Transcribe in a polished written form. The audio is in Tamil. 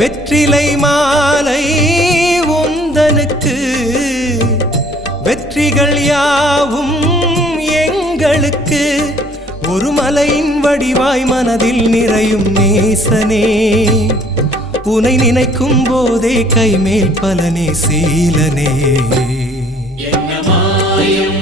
வெற்றிலை மாலை உந்தனுக்கு வெற்றிகள் யாவும் எங்களுக்கு ஒரு மலையின் வடிவாய் மனதில் நிறையும் நேசனே உனை நினைக்கும் போதே கைமேல் பலனே சீலனே என்ன மாயம்